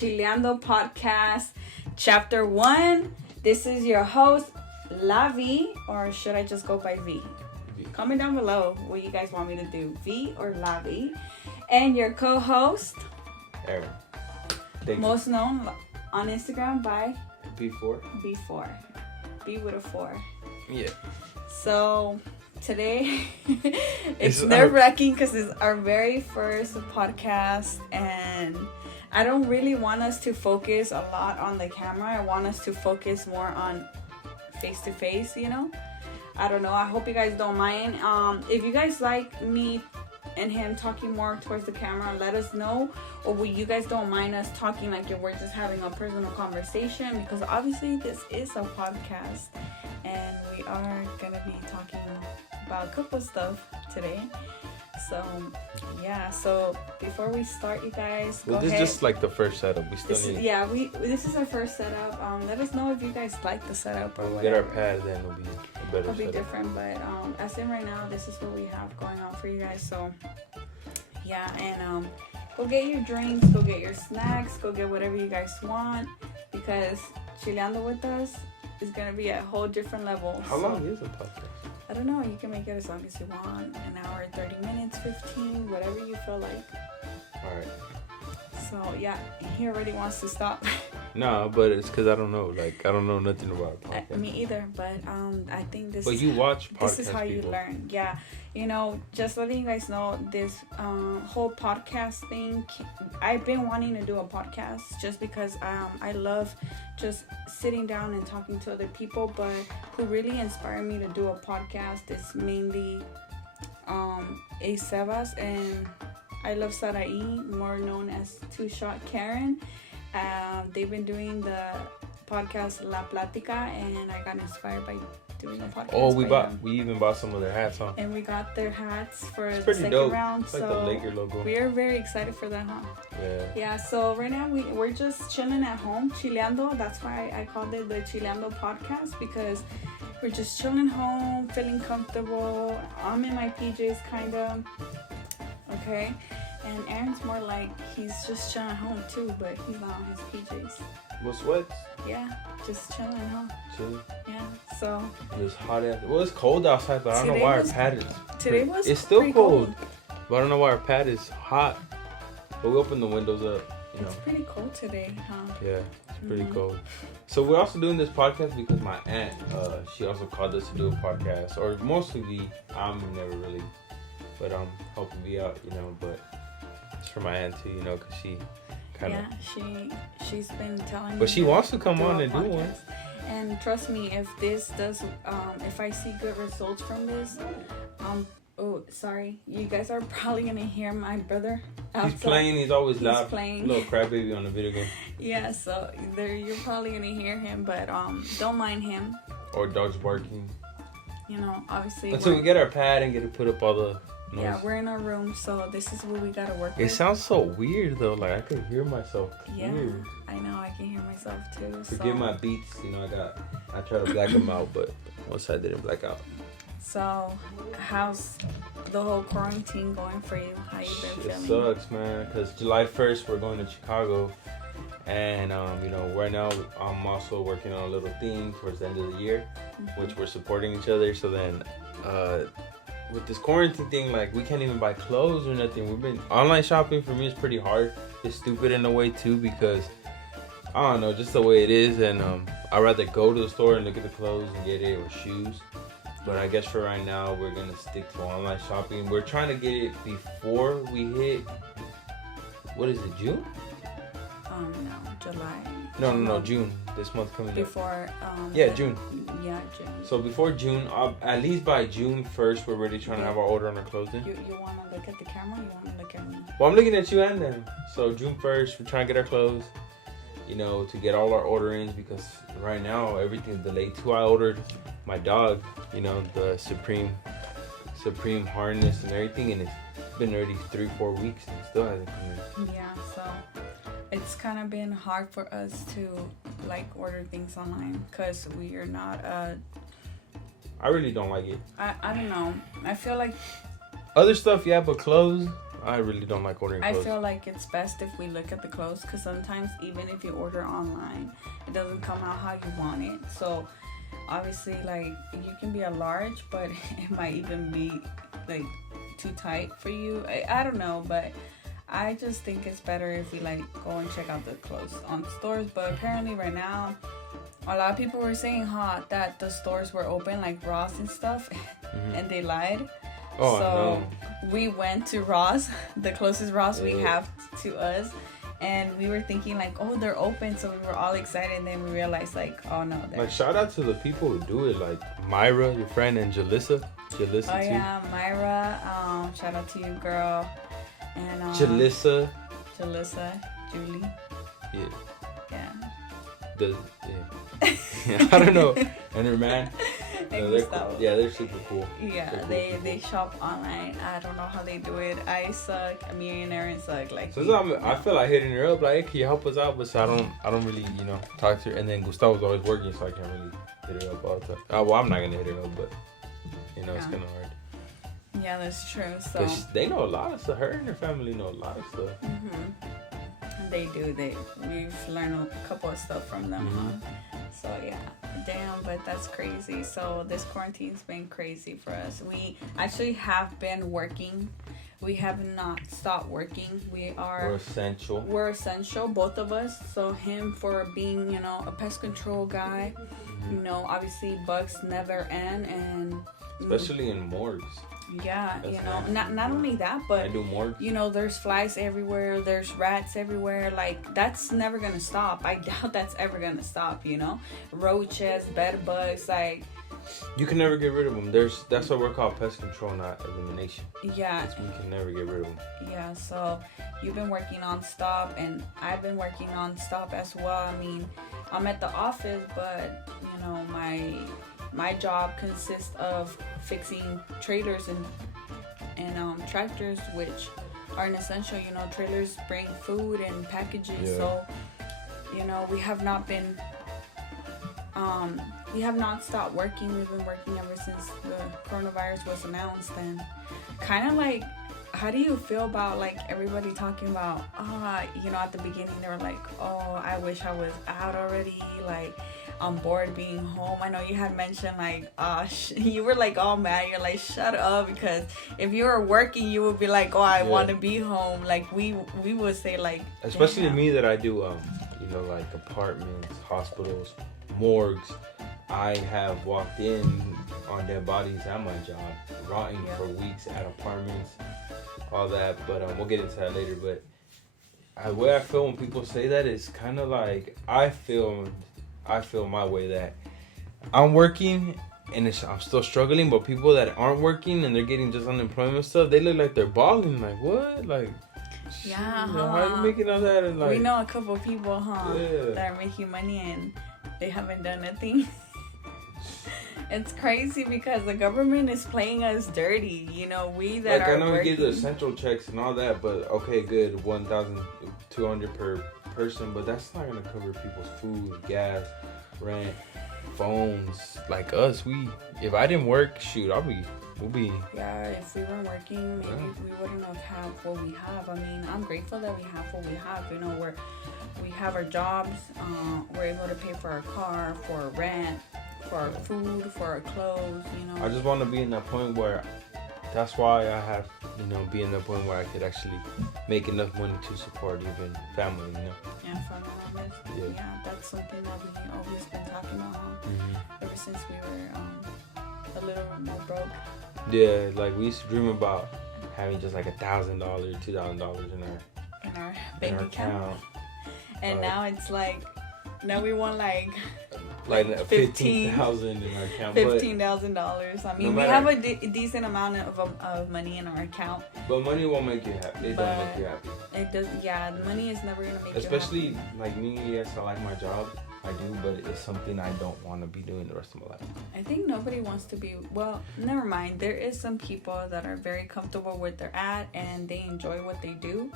Chiliando Podcast, Chapter 1. This is your host, Lavi, or should I just go by V? Comment down below what you guys want me to do, V or Lavi. And your co-host, Aaron. Most known on Instagram by B4. B4. B with a 4. Yeah. So today it's nerve-wracking because it's our very first podcast, and I don't really want us to focus a lot on the camera. I want us to focus more on face-to-face, you know? I don't know. I hope you guys don't mind. If you guys like me and him talking more towards the camera, let us know. Or you guys don't mind us talking like if we're just having a personal conversation, because obviously this is a podcast and we are gonna be talking about a couple of stuff today. So yeah, so before we start, you guys, go this ahead. is just like the first setup. We still need. This is our first setup. Let us know if you guys like the setup or we'll whatever. Get our pad, then it'll be a better It'll be setup. different, but as in right now, this is what we have going on for you guys. So yeah, and go get your drinks, go get your snacks, go get whatever you guys want, because Chiliando with us is gonna be at a whole different level. How long is the podcast? I don't know. You can make it as long as you want. An hour, 30 minutes, 15, whatever you feel like. All right. So yeah, he already wants to stop. No, but it's because I don't know. Like, I don't know nothing about podcasts. Me either, but I think this. But you watch podcasts. This is how you learn. Yeah, you know, just letting you guys know, this whole podcast thing. I've been wanting to do a podcast just because I love just sitting down and talking to other people. But who really inspired me to do a podcast is mainly A Sebas, and I love Sarai, more known as Two Shot Karen. They've been doing the podcast La Plática, and I got inspired by doing a podcast. Oh, we even bought some of their hats, huh? And we got their hats for the second dope. round. It's like the Laker logo. We are very excited for that, huh? Yeah. Yeah, so right now we're just chilling at home, Chiliando. That's why I called it the Chiliando Podcast, because we're just chilling home, feeling comfortable. I'm in my PJs, kind of. Okay? And Aaron's more like he's just chilling at home too, but he's not on his PJs. Well, sweats. Yeah, just chilling, huh? Chilling. Yeah, so. It's hot out. Well, it's cold outside, but I don't know why our pad is. Today was. It's still cold, but I don't know why our pad is hot. But we opened the windows up. You know. It's pretty cold today, huh? Yeah, it's pretty cold. So we're also doing this podcast because my aunt, she also called us to do a podcast, or mostly I'm never really, but I'm helping me out, you know. But it's for my aunt too, you know, because she kind of. Yeah, she's been telling me. But she wants to come on and do one. And trust me, if this does, if I see good results from this, oh, sorry, you guys are probably gonna hear my brother outside. He's playing. He's always loud. He's playing. Little crybaby on the video game. Yeah, so you're probably gonna hear him, but don't mind him. Or dogs barking. You know, obviously. Until we get our pad and get to put up all the noise. Yeah, we're in our room, so this is what we gotta work with. It sounds so weird though. Like I could hear myself. Yeah, weird. I know. I can hear myself too. Forgive my beats. You know, I try to black them out, but once I didn't black out. So, how's the whole quarantine going for you? How you been feeling? It sucks, man. Because July 1st we're going to Chicago, and you know, right now I'm also working on a little theme towards the end of the year, which we're supporting each other. So then, with this quarantine thing, like we can't even buy clothes or nothing. We've been online shopping for me is pretty hard. It's stupid in a way too, because I don't know, just the way it is, and I'd rather go to the store and look at the clothes and get it, or shoes. But I guess for right now, we're going to stick to online shopping. We're trying to get it before we hit, what is it, June? No, July. No, June. This month coming before, up. June. Yeah, June. So before June, at least by June 1st, we're really trying to have our order on our clothes in. You want to look at the camera, or you want to look at me? Well, I'm looking at you and them. So June 1st, we're trying to get our clothes, you know, to get all our order ins, because right now, everything's delayed too. I ordered my dog, you know, the Supreme harness and everything, and it's been already 3-4 weeks and it still hasn't come in. Yeah, so it's kind of been hard for us to like order things online, because we are not I really don't like it. I don't know, I feel like other stuff, yeah, but clothes, I really don't like ordering clothes. I feel like it's best if we look at the clothes, because sometimes even if you order online, it doesn't come out how you want it. So obviously, like, you can be a large, but it might even be like too tight for you. I don't know, but I just think it's better if we like go and check out the clothes on stores. But apparently right now, a lot of people were saying that the stores were open, like Ross and stuff, and they lied. Oh, so no. We went to Ross, the closest Ross we have to us, and we were thinking like, oh, they're open, so we were all excited, and then we realized like, oh no. Like, shout out to the people who do it, like Myra, your friend, and Jalissa too. Yeah, Myra, shout out to you, girl. And Jalissa, Julie. Yeah. I don't know. And her man. They're cool. Yeah, they're super cool. Yeah, they shop online. I don't know how they do it. I suck. Me and Aaron suck. Like, sometimes I feel like hitting her up, like, hey, can you help us out? But so I don't really, talk to her. And then Gustavo's always working, so I can't really hit her up all the time. Well, I'm not gonna hit her up, but it's kind of hard. Yeah, that's true. So they know a lot of stuff. Her and her family know a lot of stuff. They do. We've learned a couple of stuff from them. So yeah, damn, but that's crazy. So this quarantine's been crazy for us. We actually have been working. We have not stopped working. We're essential. We're essential, both of us. So him for being, a pest control guy. Obviously bugs never end, and especially in morgues. Yeah, not only that, but I do more. There's flies everywhere, there's rats everywhere. Like, that's never gonna stop. I doubt that's ever gonna stop. Roaches, bed bugs, like, you can never get rid of them. That's why we're called pest control, not elimination. Yeah, we can never get rid of them. Yeah, so you've been working non-stop, and I've been working non-stop as well. I mean, I'm at the office, but my job consists of fixing trailers and tractors, which are an essential. Trailers bring food and packages. Yeah. So, we have not been, we have not stopped working. We've been working ever since the coronavirus was announced. And kind of like, how do you feel about like everybody talking about, at the beginning they were like, oh, I wish I was out already. Like, I'm bored being home. I know you had mentioned like, you were like all mad. You're like, shut up, because if you were working, you would be like, oh, I want to be home. Like we would say like, especially me that I do, like apartments, hospitals, morgues. I have walked in on dead bodies at my job, rotting for weeks at apartments, all that. But we'll get into that later. But the way I feel when people say that is kind of like I feel my way, that I'm working and I'm still struggling, but people that aren't working and they're getting just unemployment stuff, they look like they're balling. Like, what? Like, yeah, how are you making all that? And like, we know a couple of people, that are making money and they haven't done nothing. It's crazy because the government is playing us dirty. We that are I know working, we get the essential checks and all that, but okay, good, $1,200 per person, but that's not gonna cover people's food, gas, rent, phones. Like us, if I didn't work, shoot, we'll be. Yeah, if we weren't working, maybe we wouldn't have had what we have. I mean, I'm grateful that we have what we have. We have our jobs. We're able to pay for our car, for our rent, for our food, for our clothes. I just want to be in that point where. That's why I have, be in the point where I could actually make enough money to support even family, Yeah, family members. Yeah, that's something that we always been talking about, ever since we were a little more broke. Yeah, like we used to dream about having just like $1,000, $2,000 in our bank account. And now it's like, now we want like $15,000 in our account. $15,000. I mean, we have a decent amount of money in our account. But money won't make you happy. It doesn't make you happy. It does. Yeah, money is never gonna make Especially, you happy. Like me, yes, I like my job. I do, but it's something I don't want to be doing the rest of my life. I think nobody wants to be. Well, never mind. There is some people that are very comfortable where they're at and they enjoy what they do.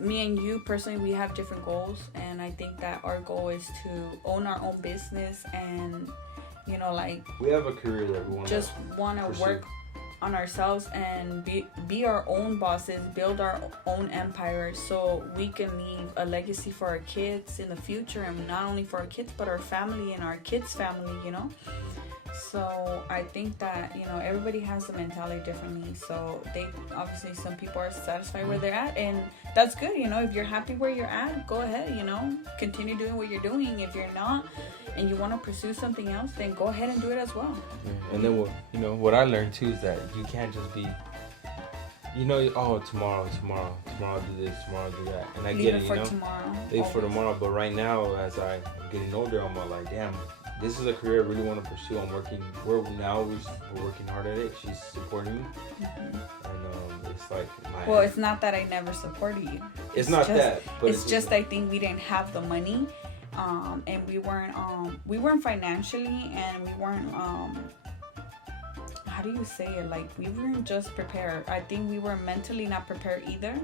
Me and you personally, we have different goals, and I think that our goal is to own our own business and like we have a career that we want to work on ourselves and be our own bosses, build our own empire, so we can leave a legacy for our kids in the future, and not only for our kids but our family and our kids' family, you know. So I think that, you know, everybody has the mentality differently. So they obviously, some people are satisfied where they're at, and that's good. You know, if you're happy where you're at, go ahead, you know, continue doing what you're doing. If you're not and you want to pursue something else, then go ahead and do it as well. And then what I learned too is that you can't just be, you know, oh, tomorrow I'll do this, tomorrow I'll do that, and I get it, you know, leave for tomorrow. But right now, as I'm getting older, I'm like, damn, this is a career I really want to pursue. We're working hard at it. She's supporting me, and it's like well, it's not that I never supported you. It's not just, that, but it's just I think we didn't have the money, and we weren't financially, and we weren't how do you say it? Like, we weren't just prepared. I think we were mentally not prepared either.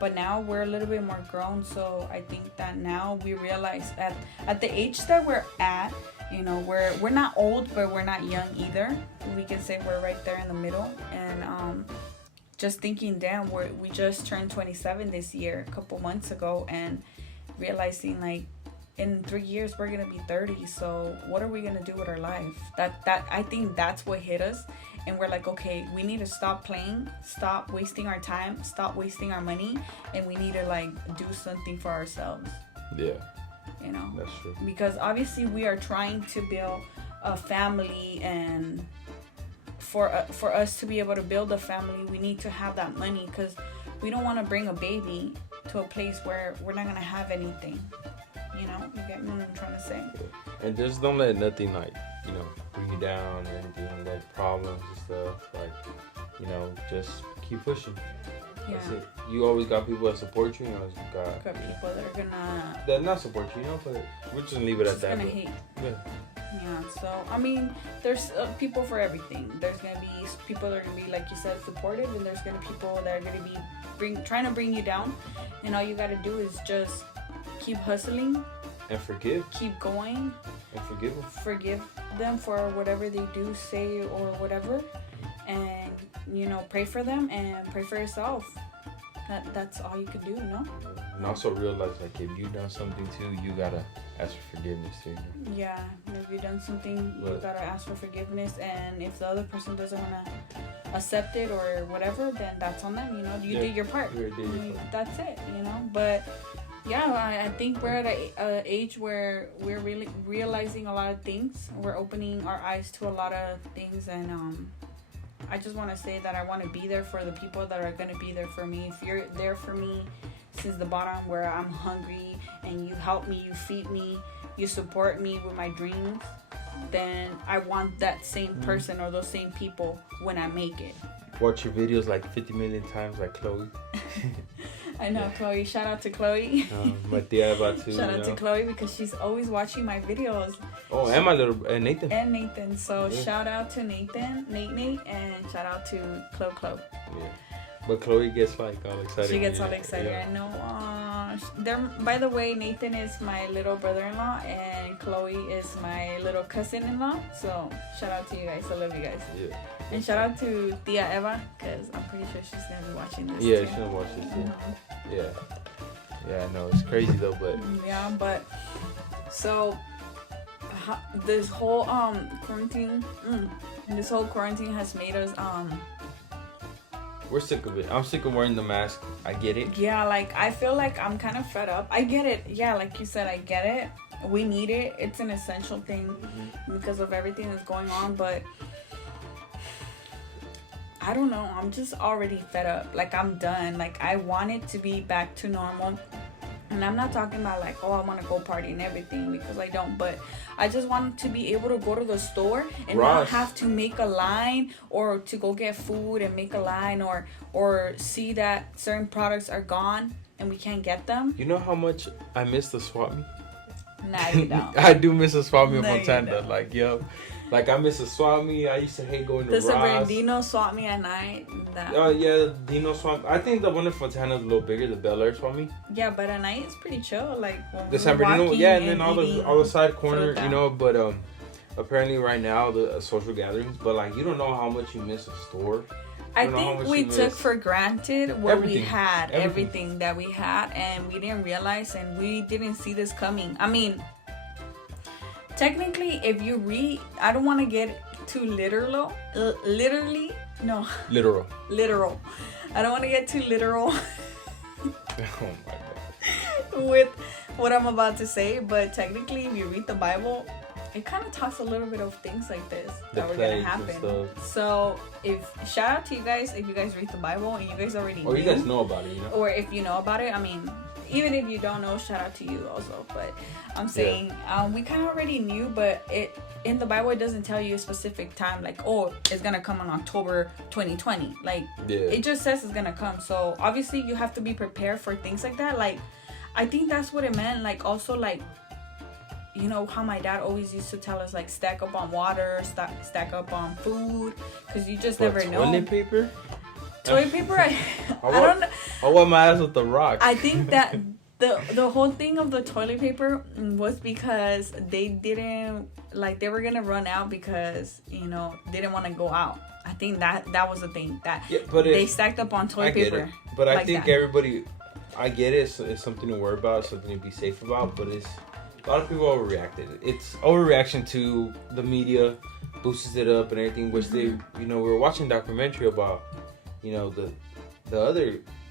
But now we're a little bit more grown, so I think that now we realize that at the age that we're at, you know, we're not old, but we're not young either. We can say we're right there in the middle. And just thinking, damn, we just turned 27 this year, a couple months ago, and realizing, like, in 3 years we're gonna be 30. So what are we gonna do with our life? That I think that's what hit us, and we're like, okay, we need to stop playing, stop wasting our time, stop wasting our money, and we need to, like, do something for ourselves. Yeah. You know, that's true. Because obviously we are trying to build a family, and for us to be able to build a family, we need to have that money, because we don't want to bring a baby to a place where we're not gonna have anything. You know, you get what I'm trying to say. Yeah. And just don't let nothing, like, you know, bring you down or anything, like problems and stuff. Like, you know, just keep pushing. Yeah. That's it. You always got people that support you. You always got people that are gonna that not support you, you know. But we're just gonna leave it at that. Gonna hate. Yeah. Yeah. So I mean, there's people for everything. There's gonna be people that are gonna be, like you said, supportive, and there's gonna be people that are gonna be trying to bring you down. And all you gotta do is just keep hustling and forgive. Keep going and forgive them. Forgive them for whatever they do, say, or whatever, and, you know, pray for them and pray for yourself. That's all you can do, no? And also realize, like, if you've done something too, you gotta ask for forgiveness too. Yeah, if you've done something, you gotta ask for forgiveness, and if the other person doesn't wanna accept it or whatever, then that's on them. You know, you did your part. That's it. You know, but yeah, I think we're at an age where we're really realizing a lot of things. We're opening our eyes to a lot of things, and I just want to say that I want to be there for the people that are going to be there for me. If you're there for me since the bottom where I'm hungry, and you help me, you feed me, you support me with my dreams, then I want that same person or those same people when I make it. Watch your videos like 50 million times, like Chloe. I know, Chloe. Shout out to Chloe. My tia about to. Shout out to Chloe, because she's always watching my videos. Oh, and my little Nathan. And Nathan. So shout out to Nathan, Nate, and shout out to Chloe. Yeah. But Chloe gets like all excited. She gets all excited. Yeah. I know. By the way, Nathan is my little brother-in-law, and Chloe is my little cousin-in-law. So shout out to you guys. I love you guys. Yeah. And shout out to Tia Eva, because I'm pretty sure she's gonna be watching this. Yeah, too. she's gonna watch this too. Mm-hmm. Yeah, I know, it's crazy though, but yeah, but so this whole quarantine, has made us we're sick of it. I'm sick of wearing the mask. I get it. Yeah, like, I feel like I'm kind of fed up. I get it. Yeah, like you said, I get it. We need it. It's an essential thing because of everything that's going on, but I don't know. I'm just already fed up. Like, I'm done. Like, I want it to be back to normal. And I'm not talking about, like, oh, I want to go party and everything, because I don't. But I just want to be able to go to the store and not have to make a line, or to go get food and make a line, or see that certain products are gone and we can't get them. You know how much I miss the swap meet? Nah, you don't. I do miss a swap meet in Fontanez. Like, yo. Like, I miss a swap meet. I used to hate going to Ross. The Sabrandino swap meet at night. Oh, yeah, Dino swap. I think the one in Fontanez is a little bigger, the Bel Air swap meet. Yeah, but at night it's pretty chill. Like, the Sabrandino, yeah, and then all the side corner, you know. But apparently right now the social gatherings, but like you don't know how much you miss a store. I think we took for granted what we had, everything that we had, and we didn't realize, and we didn't see this coming. I mean, technically, if you read, I don't want to get too literal. I don't want to get too literal. Oh my God. With what I'm about to say, but technically, if you read the Bible, it kind of talks a little bit of things like this that were gonna happen. So, shout out to you guys if you guys read the Bible and you guys already knew. Or you guys know about it, you know. Or if you know about it, I mean, even if you don't know, shout out to you also. But I'm saying, we kind of already knew, but in the Bible it doesn't tell you a specific time, like, oh, it's gonna come on October 2020. Like, it just says it's gonna come. So obviously you have to be prepared for things like that. Like, I think that's what it meant. Like, also, like, you know how my dad always used to tell us, like, stack up on water, stack up on food, because you just never know. Toilet paper? Toilet paper? I don't know. I want my ass with the rock. I think that the whole thing of the toilet paper was because they didn't, like, they were going to run out because, you know, they didn't want to go out. I think that was the thing. That they stacked up on toilet paper. But I think everybody, I get it. It's something to worry about, something to be safe about, but it's... A lot of people overreacted. It's overreaction to the media, boosted it up and everything, which they, you know, we were watching a documentary about, you know, the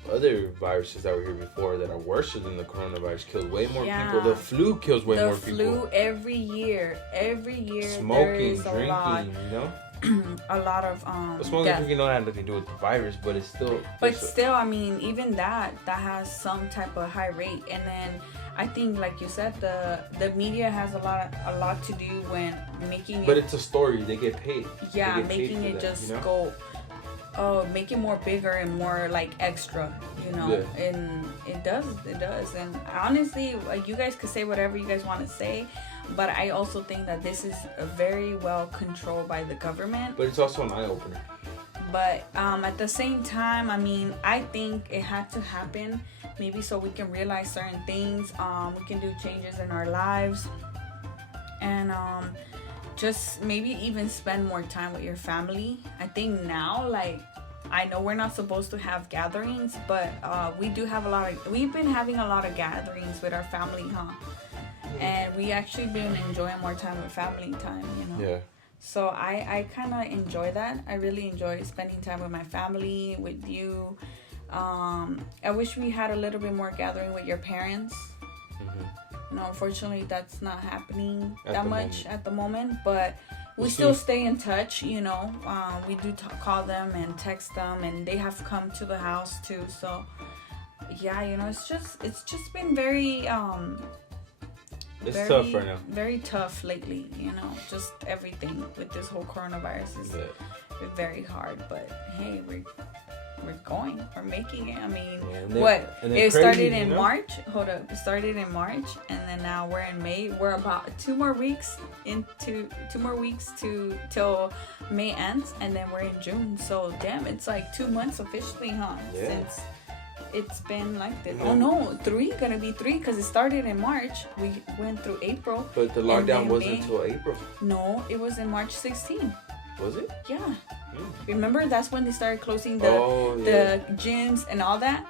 other viruses that were here before that are worse than the coronavirus, killed way more people. The flu kills way more people. The flu every year. Smoking, drinking, you know? A lot of smoking, drinking don't have nothing to do with the virus, but it's still... still, I mean, even that has some type of high rate. And then I think, like you said, the media has a lot to do when making it. But it's a story. They get paid. Yeah, making it just go. Oh, make it more bigger and more like extra, you know. Yeah. And it does. And honestly, like, you guys could say whatever you guys want to say, but I also think that this is very well controlled by the government. But it's also an eye opener. But at the same time, I mean, I think it had to happen, maybe so we can realize certain things. We can do changes in our lives, and just maybe even spend more time with your family. I think now, like, I know we're not supposed to have gatherings, but we do have we've been having a lot of gatherings with our family, huh? And we actually been enjoying more time with family time, you know. Yeah. So I kind of enjoy that. I really enjoy spending time with my family, with you. I wish we had a little bit more gathering with your parents. No, unfortunately, that's not happening that much at the moment. But we still stay in touch, you know. We do call them and text them, and they have come to the house too. So yeah, you know, it's just been very tough right now. Very tough lately, you know. Just everything with this whole coronavirus is very hard. But hey, we're making it. I mean, it started in March. Hold up, it started in March, and then now we're in May. We're about 2 more weeks till May ends, and then we're in June. So damn, it's like 2 months officially, huh? Yeah. Since it's been like this. Oh no, gonna be 3 because it started in March. We went through April. But the lockdown wasn't until April. No, it was in March 16. Was it? Yeah. Remember, that's when they started closing the gyms and all that.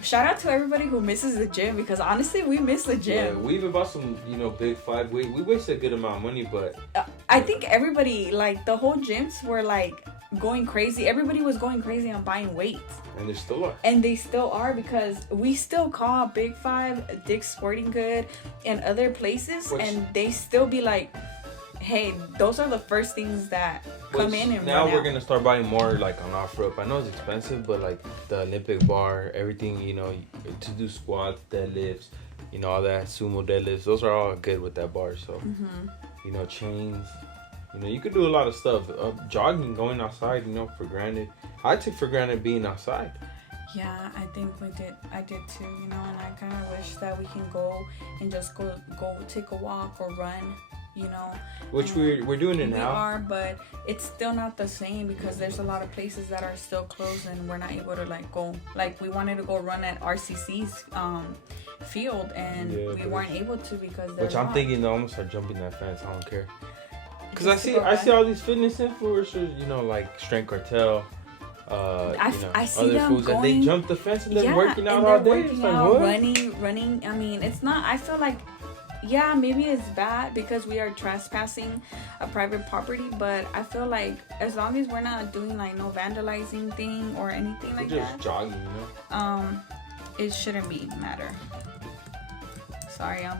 Shout out to everybody who misses the gym, because honestly, we miss the gym. Yeah, we even bought some, you know, big 5 weight. We wasted a good amount of money, but I think everybody, like, the whole gyms were like going crazy. Everybody was going crazy on buying weights. And they still are. And they still are, because we still call Big 5, Dick's Sporting Good, and other places, and they still be like, hey, those are the first things that come in and now run we're out. Gonna start buying more like on off-rope. I know it's expensive, but like the Olympic bar, everything, you know, to do squats, deadlifts, you know, all that, sumo deadlifts, those are all good with that bar. So you know, chains, you know, you could do a lot of stuff. Jogging, going outside, you know, for granted. I took for granted being outside. Yeah, I think I did too, you know, and I kind of wish that we can go and just go take a walk or run, you know. Which we're doing it now. We are, but it's still not the same, because there's a lot of places that are still closed and we're not able to like go. Like, we wanted to go run at RCC's field, and we weren't able to because they're I'm thinking though, I'm gonna start jumping that fence. I don't care. Because I see all these fitness influencers, you know, like Strength Cartel, I see other them foods, going, and they jump the fence and they're working out and all they're day. working It's like, out, what? running. I mean, it's not. I feel like, yeah, maybe it's bad because we are trespassing a private property, but I feel like as long as we're not doing like no vandalizing thing or anything like just that, jogging, you know. It shouldn't be matter. Sorry, I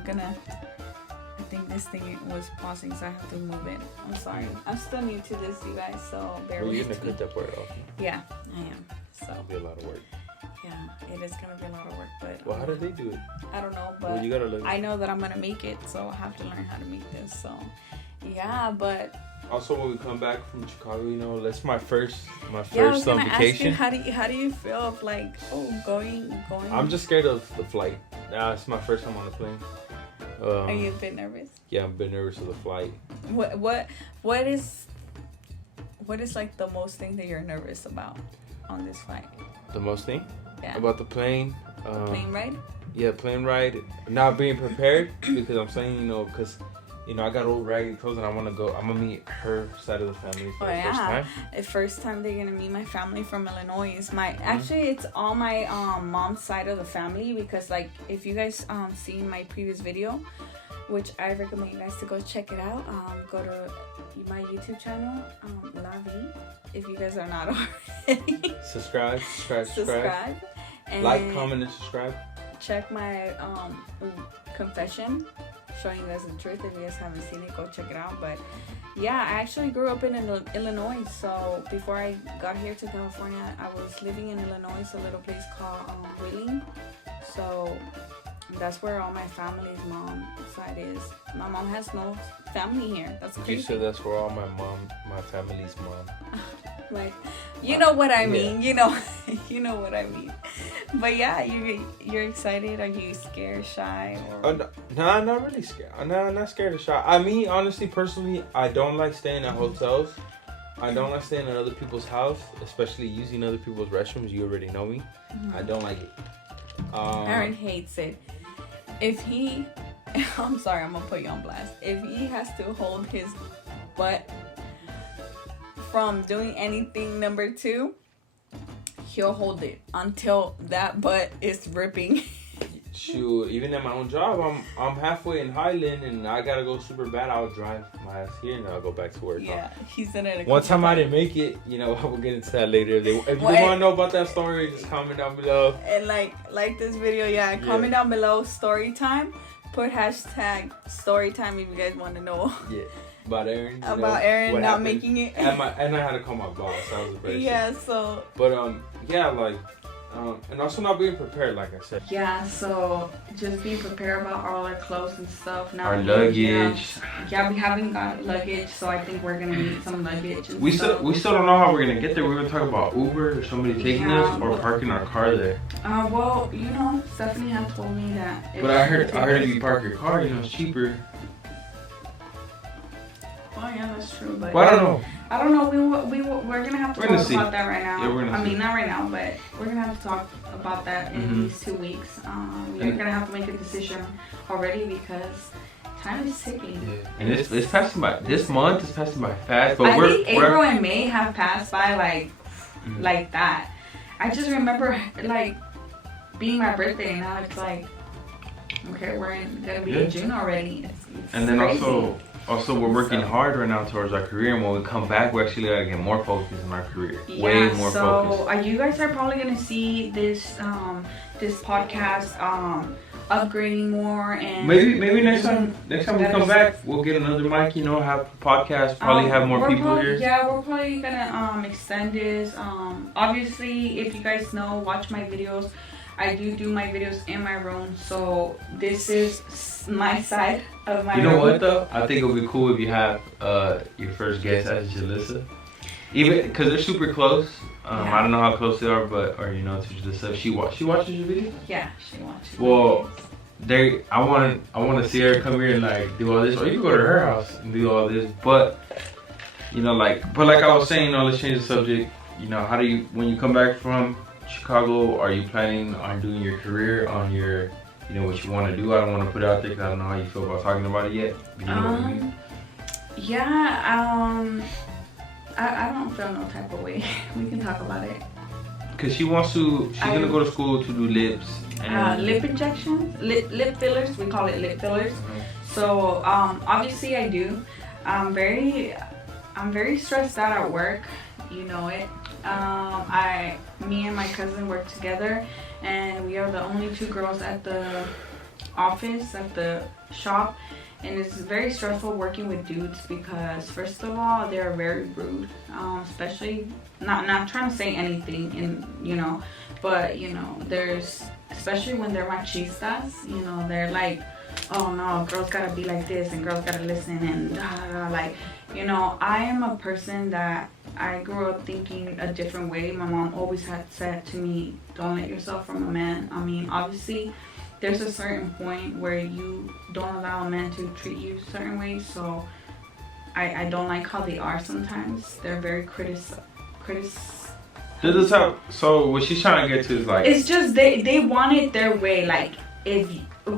think this thing was pausing, so I have to move it. I'm sorry. I'm still new to this, you guys, so bear with me. You're gonna cut that part off. Yeah, I am. So It'll be a lot of work. yeah, it is gonna be a lot of work, but Well, how do they do it? I don't know, but Well, you gotta look. I know that I'm gonna make it, so I have to learn how to make this. So yeah, but Also, when we come back from Chicago, you know, that's my first yeah, I was gonna vacation. ask you, how do you feel of like going? I'm just scared of the flight. It's my first time on a plane. Are you a bit nervous? Yeah, I'm a bit nervous of the flight. What is like the most thing that you're nervous about on this flight? The most thing? Yeah. About the plane? The plane ride? Yeah, plane ride. Not being prepared because I'm saying, you know, because, you know, I got old raggedy clothes and I'm gonna meet her side of the family for the first time. The first time they're gonna meet my family from Illinois. Actually, it's all my mom's side of the family, because like if you guys seen my previous video, which I recommend you guys to go check it out. Go to my YouTube channel, La Vie, if you guys are not already. Subscribe. And Like, comment, and subscribe. check my confession, showing you guys the truth. If you guys haven't seen it, go check it out. But yeah, I actually grew up in Illinois. So before I got here to California, I was living in Illinois, a little place called Wheeling. So that's where all my family's mom side is. My mom has no family here. That's crazy. You said that's where all my family's mom. Like, you know what I mean. Yeah. You know what I mean. But yeah, you're excited. Are you scared, shy? Or? No, I'm not really scared. No, I'm not scared or shy. I mean, honestly, personally, I don't like staying at hotels. I don't like staying at other people's house, especially using other people's restrooms. You already know me. Mm-hmm. I don't like it. Aaron hates it. I'm sorry, I'm gonna put you on blast. If he has to hold his butt from doing anything number 2, he'll hold it until that butt is ripping. Shoot, even at my own job, I'm halfway in Highland and I gotta go super bad. I'll drive my ass here and I'll go back to work. Yeah, he's in it. One time I didn't make it, you know, we'll get into that later. If you want to know about that story, just comment down below. And like this video, comment down below, story time. Put hashtag story time if you guys want to know. Yeah. About Aaron. Aaron not happened. Making it. And I had to call my boss. That was embarrassing. Yeah, so. But yeah, like, and also not being prepared, like I said. Yeah, so just be prepared about all our clothes and stuff. Now our luggage. Yeah, we haven't got luggage, so I think we're gonna need some luggage. And we still don't know how we're gonna get there. We're gonna talk about Uber or somebody taking us or parking our car there. Well, you know, Stephanie has told me that. But I heard if you park your car, you know, it's cheaper. Oh yeah, that's true. But well, I don't know. We're gonna have to talk about that right now. Yeah, we're gonna see. Not right now, but we're gonna have to talk about that in these 2 weeks. We're gonna have to make a decision already because time is ticking. Yeah. And it's passing by. This month is passing by fast. But I think April and May have passed by like that. I just remember like being my birthday, and now it's like, okay, we're gonna be in June already. It's and then crazy. Also, we're working hard right now towards our career, and when we come back, we actually gotta get more focus in our career. Yeah, way more focus. So you guys are probably gonna see this podcast upgrading more, and maybe next time we come back, we'll get another mic. You know, have a podcast, probably have more people here. Yeah, we're probably gonna extend this. Obviously, if you guys know, watch my videos. I do my videos in my room, so this is my side of my room. You know what though? I think it would be cool if you have your first guest as Jalissa. Even because they're super close. I don't know how close they are, or you know, to Jalissa. She watches your videos? Yeah, she watches. Well, I want to see her come here and like do all this, or you can go to her house and do all this. But you know, like I was saying, let's change the subject. You know, how do you, when you come back from Chicago, are you planning on doing your career on your, you know, what you want to do? I don't want to put it out there because I don't know how you feel about talking about it yet. But you know what I mean? Yeah, I don't feel no type of way. We can talk about it. Cause she's gonna go to school to do lips. And lip injections, lip fillers. We call it lip fillers. Mm-hmm. So obviously I do. I'm very stressed out at work. You know it. Me and my cousin work together, and we are the only two girls at the office, at the shop. And it's very stressful working with dudes because, first of all, they're very rude. Especially, not trying to say anything, but there's, especially when they're machistas. They're like, oh no, girls gotta be like this and girls gotta listen and like, I am a person that I grew up thinking a different way. My mom always had said to me, don't let yourself from a man. I mean, obviously, there's a certain point where you don't allow a man to treat you certain ways. So I don't like how they are sometimes. They're very So what she's trying to get to is like, it's just they want it their way. Like, if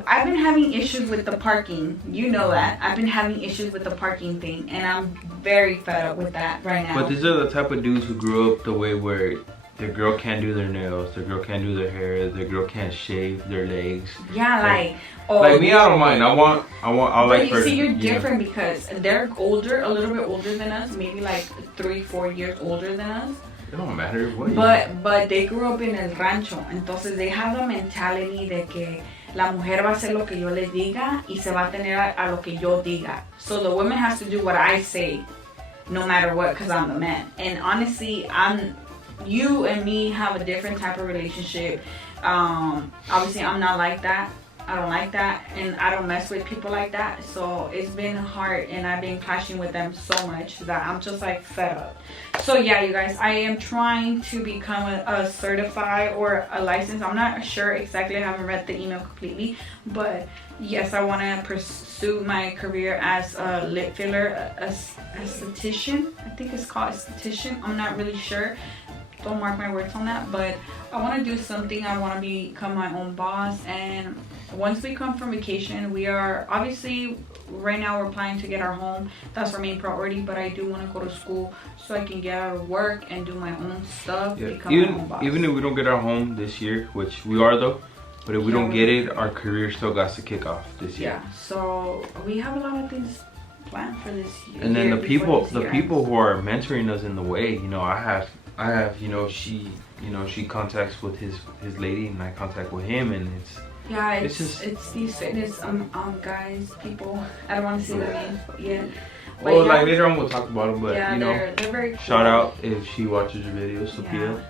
I've been having issues with the parking, that I've been having issues with the parking thing, and I'm very fed up with that right now. But these are the type of dudes who grew up the way where their girl can't do their nails, their girl can't do their hair, their girl can't shave their legs. Yeah, like me, I don't mind. I like her. See, you're different because they're a little bit older than us, maybe like 3-4 years older than us. It don't matter what. But they grew up in el rancho, entonces they have the mentality de que la mujer va a hacer lo que yo le diga y se va a tener a lo que yo diga. So the woman has to do what I say, no matter what, because I'm the man. And honestly, you and me have a different type of relationship. Obviously, I'm not like that. I don't like that, and I don't mess with people like that. So it's been hard, and I've been clashing with them so much that I'm just like fed up. So yeah, you guys, I am trying to become a certified or a licensed. I'm not sure exactly. I haven't read the email completely, but yes, I want to pursue my career as a lip filler, esthetician. I think it's called esthetician. I'm not really sure. Don't mark my words on that, but I want to do something. I want to become my own boss, and once we come from vacation, we are obviously right now we're planning to get our home. That's our main priority, but I do want to go to school so I can get out of work and do my own stuff. Yeah. Even if we don't get our home this year, which we are though, but if we don't get it, our career still got to kick off this year. Yeah, so we have a lot of things planned for this year. And then the people who are mentoring us in the way, I have, she contacts with his lady, and I contact with him, and it's these fitness guys, people. I don't want to say their names, but yeah. Well, like later on we'll talk about them, but they're very cool. Shout out if she watches your videos, Sophia.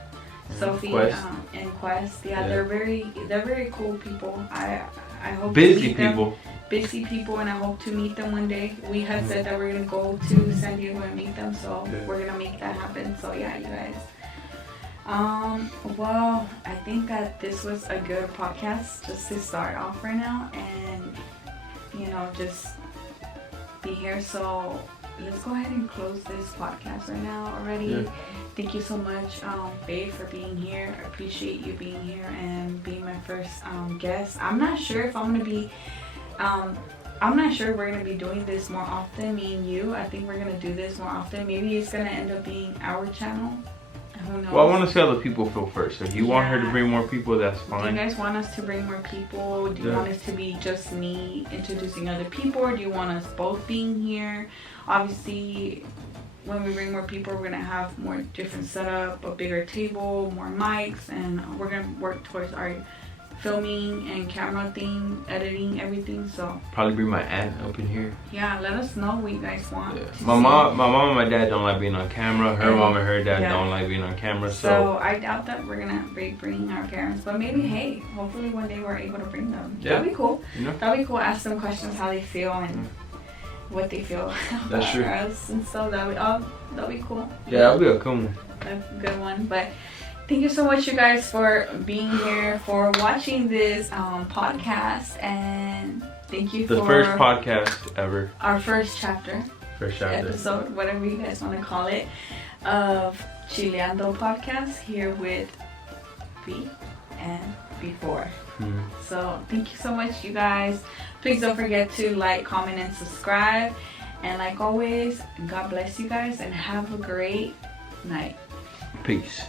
Sophie and Quest. Yeah, they're very cool people. I hope busy people. Busy people, and I hope to meet them one day. We had said that we're gonna go to San Diego and meet them, so we're gonna make that happen. So yeah, you guys. Well, I think that this was a good podcast just to start off right now, and just be here. So let's go ahead and close this podcast right now already. Yeah. Thank you so much, babe, for being here. I appreciate you being here and being my first guest. I'm not sure if I'm gonna be I'm not sure we're going to be doing this more often, me and you. I think we're going to do this more often. Maybe it's going to end up being our channel. Who knows? Well, I want to see how the people feel first. If you want her to bring more people, that's fine. Do you guys want us to bring more people? Do you want us to be just me introducing other people? Or do you want us both being here? Obviously, when we bring more people, we're going to have more different setup, a bigger table, more mics, and we're going to work towards our filming and camera thing, editing, everything. So probably bring my aunt up in here. Yeah, let us know what you guys want. Yeah. My mom and my dad don't like being on camera. Her mom and her dad don't like being on camera. So I doubt that we're gonna be bringing our parents, but maybe hey, hopefully one day we're able to bring them. Yeah. That'd be cool. That'd be cool. Ask them questions how they feel and what they feel about us and stuff. That'd be cool. Yeah, that'd be a cool one. A good one, but. Thank you so much, you guys, for being here, for watching this podcast, and thank you for the first podcast ever. Our first chapter. First chapter. Episode, whatever you guys want to call it, of Chiliando podcast here with B and before. So thank you so much, you guys. Please don't forget to like, comment, and subscribe. And like always, God bless you guys and have a great night. Peace.